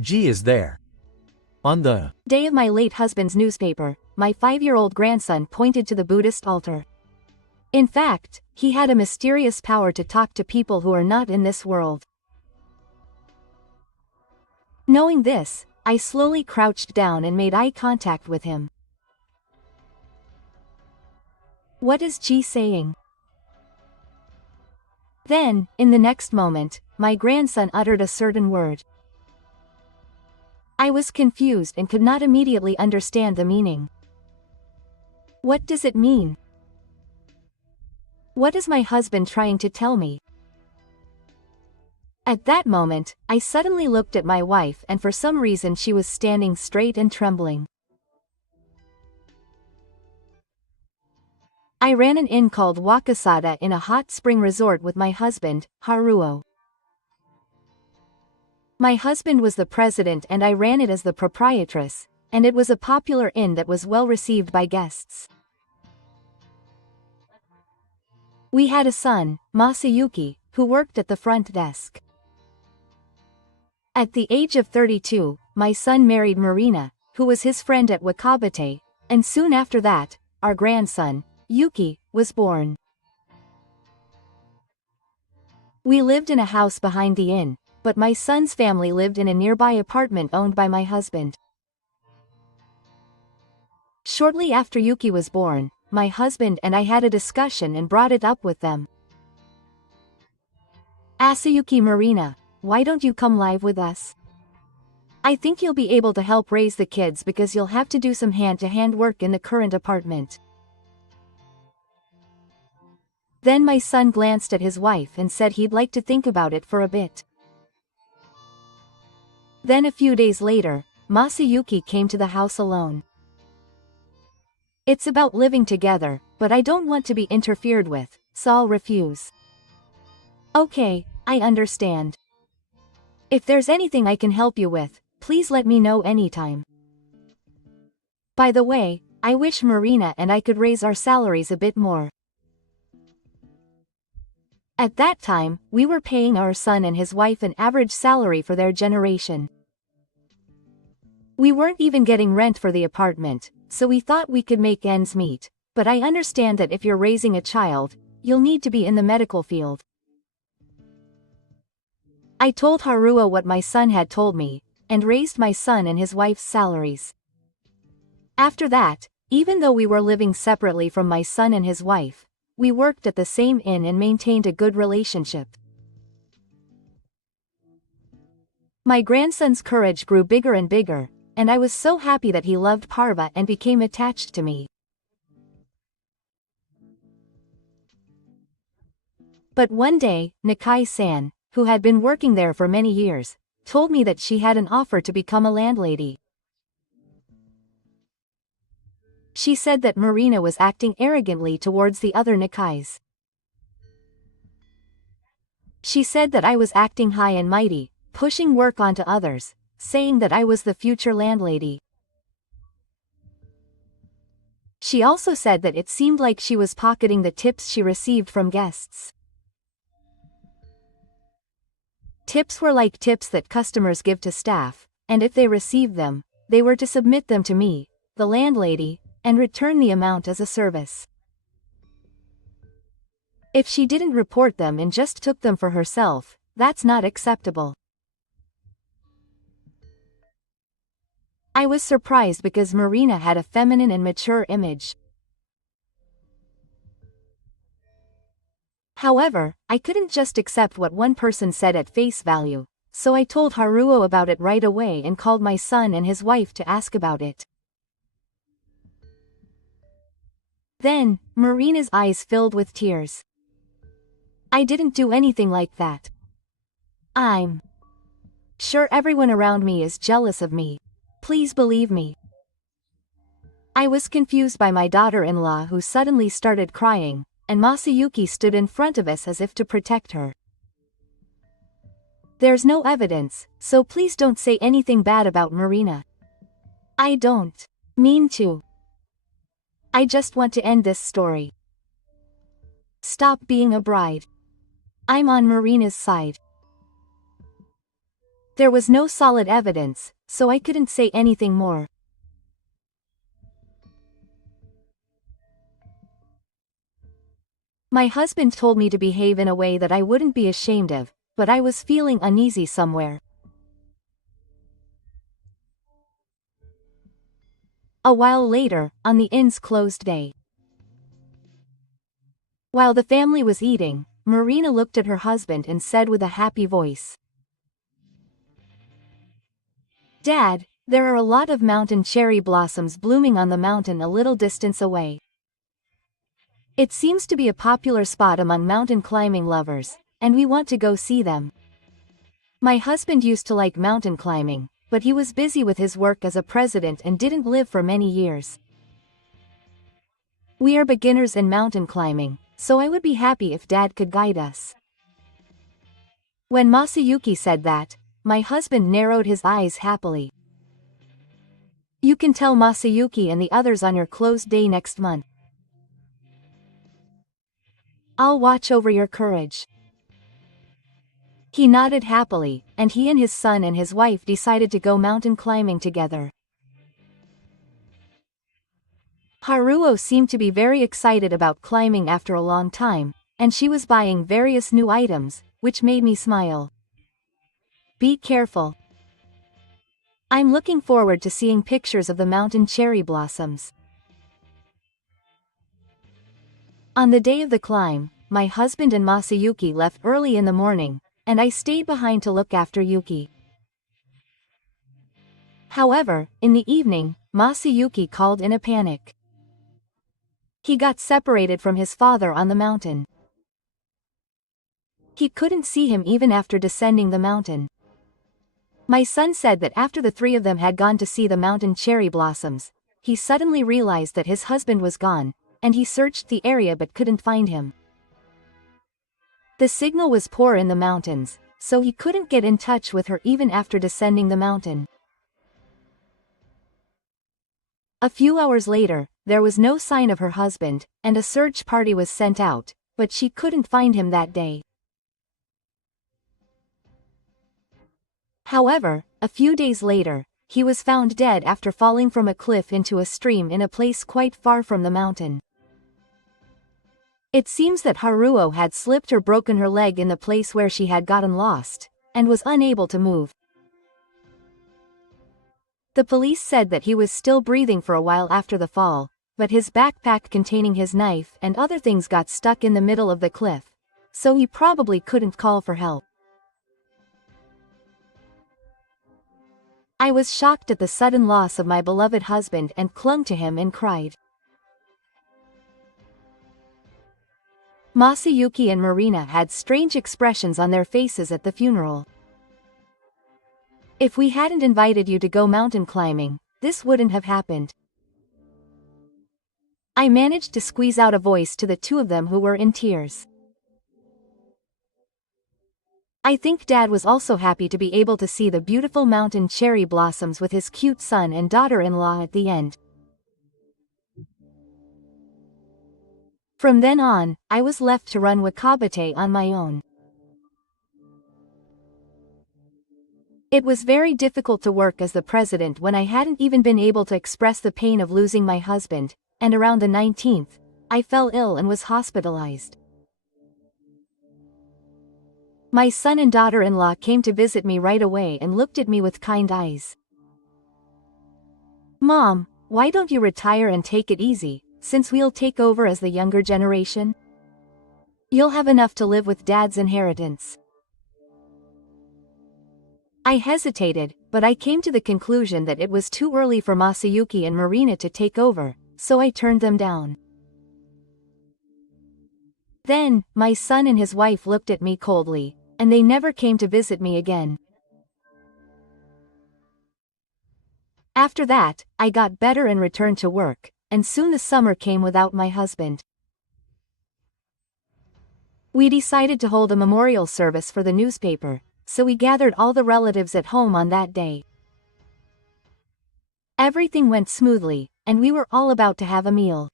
G is there. On the day of my late husband's newspaper, my 5-year-old grandson pointed to the Buddhist altar. In fact, he had a mysterious power to talk to people who are not in this world. Knowing this, I slowly crouched down and made eye contact with him. What is G saying? Then, in the next moment, my grandson uttered a certain word. I was confused and could not immediately understand the meaning. What does it mean? What is my husband trying to tell me? At that moment, I suddenly looked at my wife, and for some reason she was standing straight and trembling. I ran an inn called Wakasada in a hot spring resort with my husband, Haruo. My husband was the president and I ran it as the proprietress, and it was a popular inn that was well received by guests. We had a son, Masayuki, who worked at the front desk. At the age of 32, my son married Marina, who was his friend at Wakabate, and soon after that, our grandson, Yuki, was born. We lived in a house behind the inn, but my son's family lived in a nearby apartment owned by my husband. Shortly after Yuki was born, my husband and I had a discussion and brought it up with them. Asayuki Marina, why don't you come live with us? I think you'll be able to help raise the kids because you'll have to do some hand-to-hand work in the current apartment. Then my son glanced at his wife and said he'd like to think about it for a bit. Then a few days later, Masayuki came to the house alone. It's about living together, but I don't want to be interfered with, so I'll refuse. Okay, I understand. If there's anything I can help you with, please let me know anytime. By the way, I wish Marina and I could raise our salaries a bit more. At that time, we were paying our son and his wife an average salary for their generation. We weren't even getting rent for the apartment, so we thought we could make ends meet, but I understand that if you're raising a child, you'll need to be in the medical field. I told Haruo what my son had told me, and raised my son and his wife's salaries. After that, even though we were living separately from my son and his wife, we worked at the same inn and maintained a good relationship. My grandson's courage grew bigger and bigger, and I was so happy that he loved Parva and became attached to me. But one day, Nakai-san, who had been working there for many years, told me that she had an offer to become a landlady. She said that Marina was acting arrogantly towards the other Nakais. She said that I was acting high and mighty, pushing work onto others, saying that I was the future landlady. She also said that it seemed like she was pocketing the tips she received from guests. Tips were like tips that customers give to staff, and if they received them, they were to submit them to me, the landlady, and return the amount as a service. If she didn't report them and just took them for herself, that's not acceptable. I was surprised because Marina had a feminine and mature image. However, I couldn't just accept what one person said at face value, so I told Haruo about it right away and called my son and his wife to ask about it. Then, Marina's eyes filled with tears. I didn't do anything like that. I'm sure everyone around me is jealous of me. Please believe me. I was confused by my daughter-in-law who suddenly started crying, and Masayuki stood in front of us as if to protect her. There's no evidence, so please don't say anything bad about Marina. I don't mean to. I just want to end this story. Stop being a bride. I'm on Marina's side. There was no solid evidence, so I couldn't say anything more. My husband told me to behave in a way that I wouldn't be ashamed of, but I was feeling uneasy somewhere. A while later, on the inn's closed day. While the family was eating, Marina looked at her husband and said with a happy voice, "Dad, there are a lot of mountain cherry blossoms blooming on the mountain a little distance away. It seems to be a popular spot among mountain climbing lovers, and we want to go see them." My husband used to like mountain climbing, but he was busy with his work as a president and didn't live for many years. We are beginners in mountain climbing, so I would be happy if Dad could guide us. When Masayuki said that, my husband narrowed his eyes happily. "You can tell Masayuki and the others on your closed day next month. I'll watch over your courage." He nodded happily, and he and his son and his wife decided to go mountain climbing together. Haruo seemed to be very excited about climbing after a long time, and she was buying various new items, which made me smile. "Be careful. I'm looking forward to seeing pictures of the mountain cherry blossoms." On the day of the climb, my husband and Masayuki left early in the morning, and I stayed behind to look after Yuki. However, in the evening, Masayuki called in a panic. He got separated from his father on the mountain. He couldn't see him even after descending the mountain. My son said that after the three of them had gone to see the mountain cherry blossoms, he suddenly realized that his husband was gone, and he searched the area but couldn't find him. The signal was poor in the mountains, so he couldn't get in touch with her even after descending the mountain. A few hours later, there was no sign of her husband, and a search party was sent out, but she couldn't find him that day. However, a few days later, he was found dead after falling from a cliff into a stream in a place quite far from the mountain. It seems that Haruo had slipped or broken her leg in the place where she had gotten lost, and was unable to move. The police said that he was still breathing for a while after the fall, but his backpack containing his knife and other things got stuck in the middle of the cliff, so he probably couldn't call for help. I was shocked at the sudden loss of my beloved husband and clung to him and cried. Masayuki and Marina had strange expressions on their faces at the funeral. "If we hadn't invited you to go mountain climbing, this wouldn't have happened." I managed to squeeze out a voice to the two of them who were in tears. I think Dad was also happy to be able to see the beautiful mountain cherry blossoms with his cute son and daughter-in-law at the end. From then on, I was left to run Wakabate on my own. It was very difficult to work as the president when I hadn't even been able to express the pain of losing my husband, and around the 19th, I fell ill and was hospitalized. My son and daughter-in-law came to visit me right away and looked at me with kind eyes. "Mom, why don't you retire and take it easy, since we'll take over as the younger generation? You'll have enough to live with Dad's inheritance." I hesitated, but I came to the conclusion that it was too early for Masayuki and Marina to take over, so I turned them down. Then, my son and his wife looked at me coldly, and they never came to visit me again. After that, I got better and returned to work, and soon the summer came without my husband. We decided to hold a memorial service for the newspaper, so we gathered all the relatives at home on that day. Everything went smoothly, and we were all about to have a meal.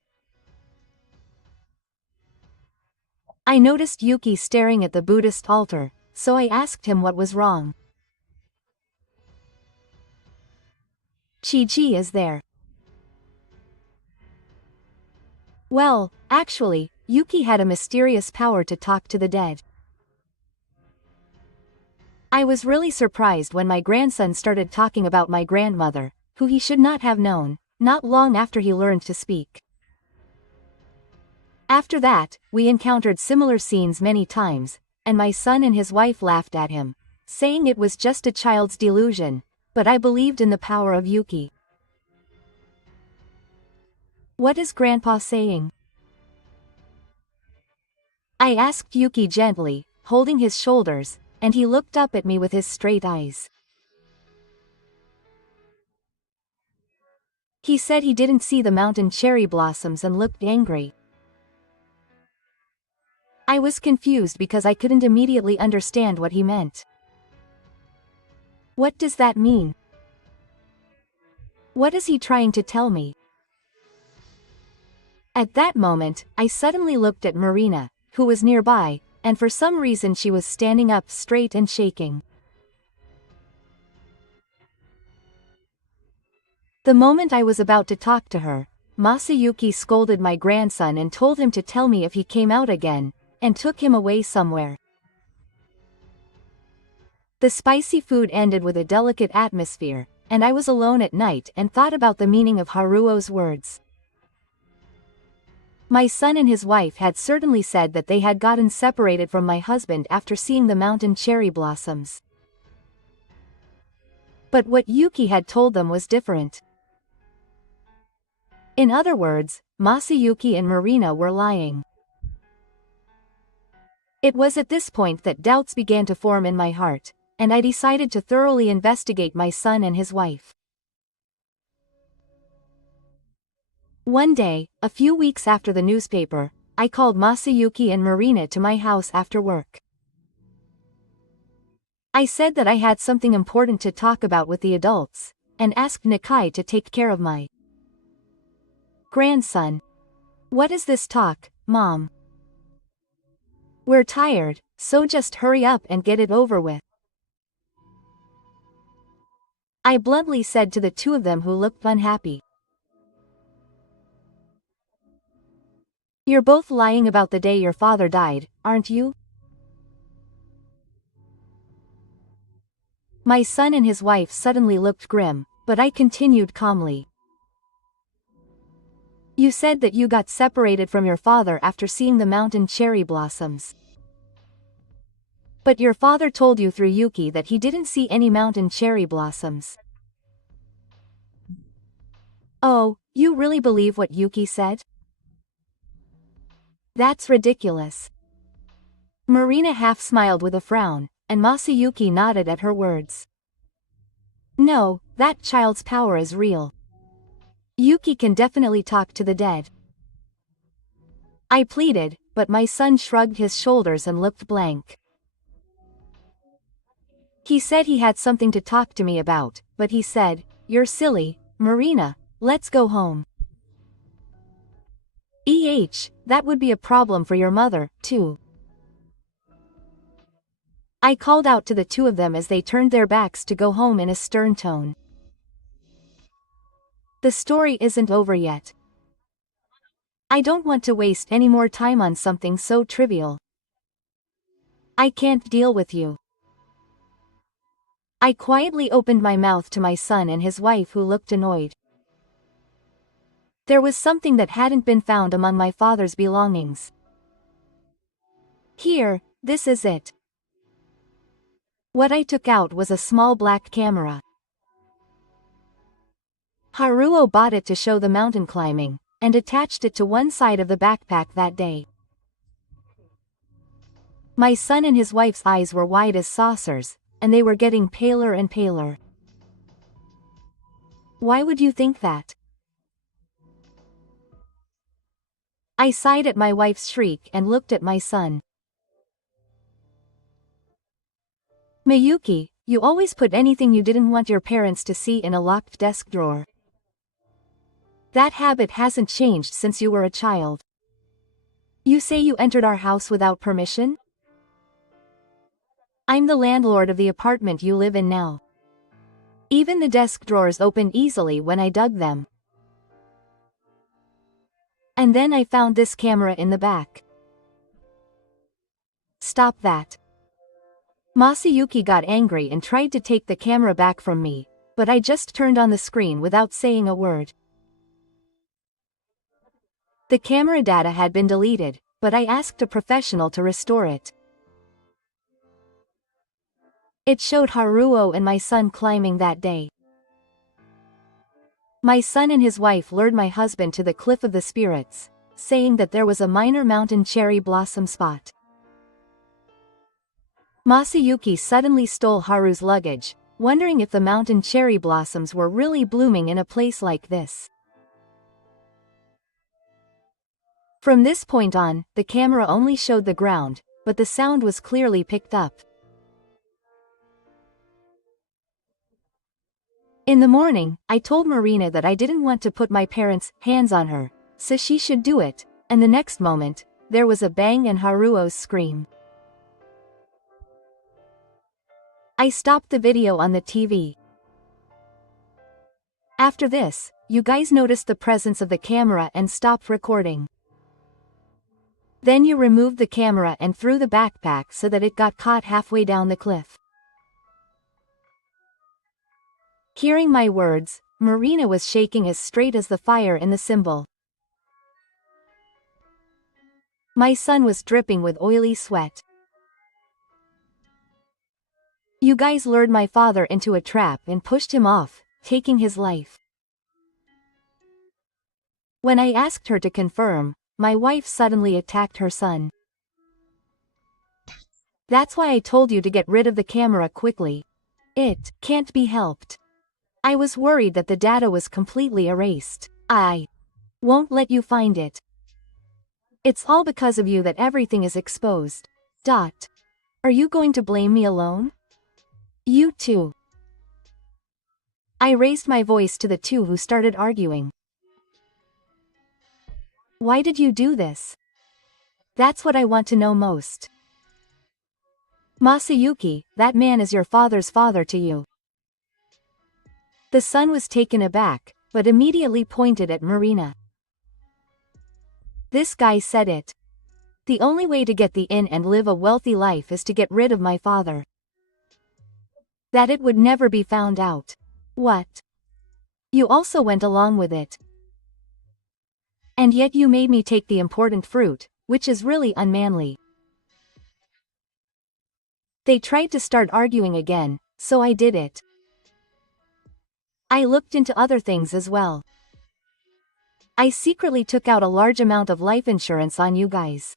I noticed Yuki staring at the Buddhist altar, so I asked him what was wrong. Chi-Chi is there. Well, actually, Yuki had a mysterious power to talk to the dead. I was really surprised when my grandson started talking about my grandmother, who he should not have known, not long after he learned to speak. After that, we encountered similar scenes many times, and my son and his wife laughed at him, saying it was just a child's delusion, but I believed in the power of Yuki. What is Grandpa saying? I asked Yuki gently, holding his shoulders, and he looked up at me with his straight eyes. He said he didn't see the mountain cherry blossoms and looked angry. I was confused because I couldn't immediately understand what he meant. What does that mean? What is he trying to tell me? At that moment, I suddenly looked at Marina, who was nearby, and for some reason she was standing up straight and shaking. The moment I was about to talk to her, Masayuki scolded my grandson and told him to tell me if he came out again, and took him away somewhere. The spicy food ended with a delicate atmosphere, and I was alone at night and thought about the meaning of Haruo's words. My son and his wife had certainly said that they had gotten separated from my husband after seeing the mountain cherry blossoms. But what Yuki had told them was different. In other words, Masayuki and Marina were lying. It was at this point that doubts began to form in my heart, and I decided to thoroughly investigate my son and his wife. One day, a few weeks after the newspaper, I called Masayuki and Marina to my house after work. I said that I had something important to talk about with the adults, and asked Nakai to take care of my grandson. What is this talk, Mom? We're tired, so just hurry up and get it over with. I bluntly said to the two of them who looked unhappy. You're both lying about the day your father died, aren't you? My son and his wife suddenly looked grim, but I continued calmly. You said that you got separated from your father after seeing the mountain cherry blossoms. But your father told you through Yuki that he didn't see any mountain cherry blossoms. Oh, you really believe what Yuki said? That's ridiculous. Marina half smiled with a frown, and Masayuki nodded at her words. No, that child's power is real. Yuki can definitely talk to the dead. I pleaded, but my son shrugged his shoulders and looked blank. He said he had something to talk to me about, but he said, "You're silly, Marina, let's go home." That would be a problem for your mother, too. I called out to the two of them as they turned their backs to go home in a stern tone. The story isn't over yet. I don't want to waste any more time on something so trivial. I can't deal with you. I quietly opened my mouth to my son and his wife, who looked annoyed. There was something that hadn't been found among my father's belongings. Here, this is it. What I took out was a small black camera. Haruo bought it to show the mountain climbing, and attached it to one side of the backpack that day. My son and his wife's eyes were wide as saucers, and they were getting paler and paler. Why would you think that? I sighed at my wife's shriek and looked at my son. Miyuki, you always put anything you didn't want your parents to see in a locked desk drawer. That habit hasn't changed since you were a child. You say you entered our house without permission? I'm the landlord of the apartment you live in now. Even the desk drawers opened easily when I dug them. And then I found this camera in the back. Stop that. Masayuki got angry and tried to take the camera back from me, but I just turned on the screen without saying a word. The camera data had been deleted, but I asked a professional to restore it. It showed Haruo and my son climbing that day. My son and his wife lured my husband to the Cliff of the Spirits, saying that there was a minor mountain cherry blossom spot. Masayuki suddenly stole Haru's luggage, wondering if the mountain cherry blossoms were really blooming in a place like this. From this point on, the camera only showed the ground, but the sound was clearly picked up. In the morning, I told Marina that I didn't want to put my parents' hands on her, so she should do it, and the next moment, there was a bang and Haruo's scream. I stopped the video on the TV. After this, you guys noticed the presence of the camera and stopped recording. Then you removed the camera and threw the backpack so that it got caught halfway down the cliff. Hearing my words, Marina was shaking as straight as the fire in the symbol. My son was dripping with oily sweat. You guys lured my father into a trap and pushed him off, taking his life. When I asked her to confirm, my wife suddenly attacked her son. That's why I told you to get rid of the camera quickly. It can't be helped. I was worried that the data was completely erased. I won't let you find it. It's all because of you that everything is exposed. Are you going to blame me alone? You too. I raised my voice to the two who started arguing. Why did you do this? That's what I want to know most. Masayuki, that man is your father's father to you. The son was taken aback, but immediately pointed at Marina. This guy said it. The only way to get the in and live a wealthy life is to get rid of my father. That it would never be found out. What? You also went along with it. And yet you made me take the important fruit, which is really unmanly. They tried to start arguing again, so I did it. I looked into other things as well. I secretly took out a large amount of life insurance on you guys.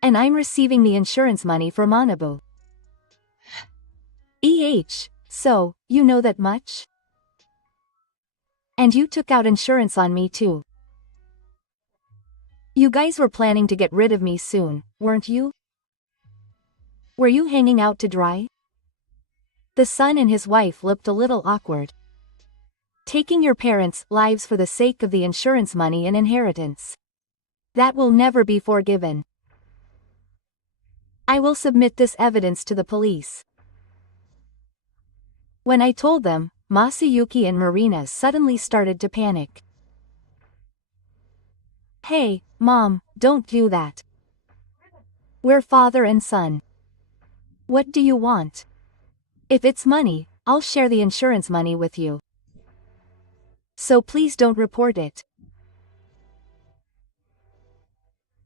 And I'm receiving the insurance money for Manabu. So, you know that much? And you took out insurance on me too. You guys were planning to get rid of me soon, weren't you? Were you hanging out to dry? The son and his wife looked a little awkward. Taking your parents' lives for the sake of the insurance money and inheritance. That will never be forgiven. I will submit this evidence to the police. When I told them, Masayuki and Marina suddenly started to panic. Hey, Mom, don't do that. We're father and son. What do you want? If it's money, I'll share the insurance money with you. So please don't report it.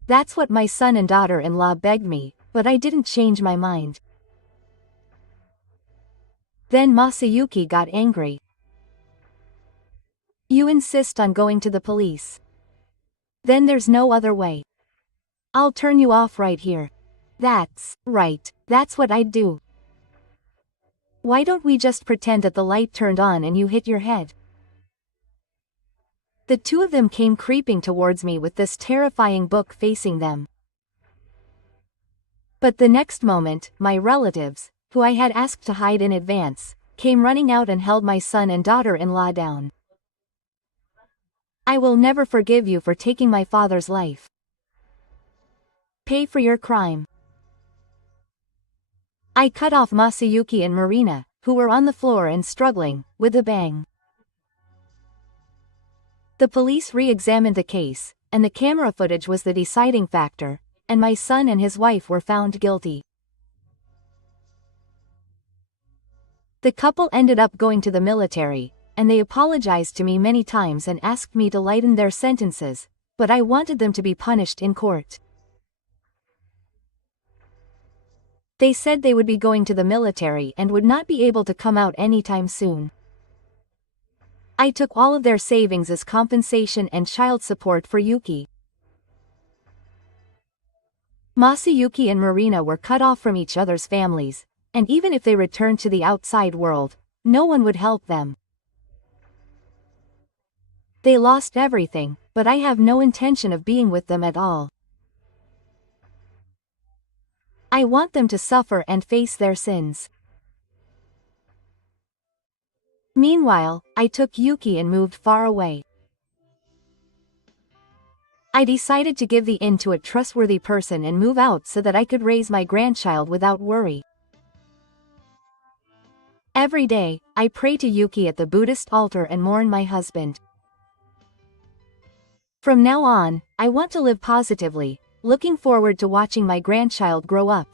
That's what my son and daughter-in-law begged me, but I didn't change my mind. Then Masayuki got angry. You insist on going to the police. Then there's no other way. I'll turn you off right here. That's right, that's what I'd do. Why don't we just pretend that the light turned on and you hit your head? The two of them came creeping towards me with this terrifying book facing them. But the next moment, my relatives, who I had asked to hide in advance, came running out and held my son and daughter-in-law down. I will never forgive you for taking my father's life. Pay for your crime. I cut off Masayuki and Marina, who were on the floor and struggling, with a bang. The police re-examined the case, and the camera footage was the deciding factor, and my son and his wife were found guilty. The couple ended up going to the military, and they apologized to me many times and asked me to lighten their sentences, but I wanted them to be punished in court. They said they would be going to the military and would not be able to come out anytime soon. I took all of their savings as compensation and child support for Yuki. Masayuki and Marina were cut off from each other's families, and even if they returned to the outside world, no one would help them. They lost everything, but I have no intention of being with them at all. I want them to suffer and face their sins. Meanwhile, I took Yuki and moved far away. I decided to give the inn to a trustworthy person and move out so that I could raise my grandchild without worry. Every day, I pray to Yuki at the Buddhist altar and mourn my husband. From now on, I want to live positively, looking forward to watching my grandchild grow up.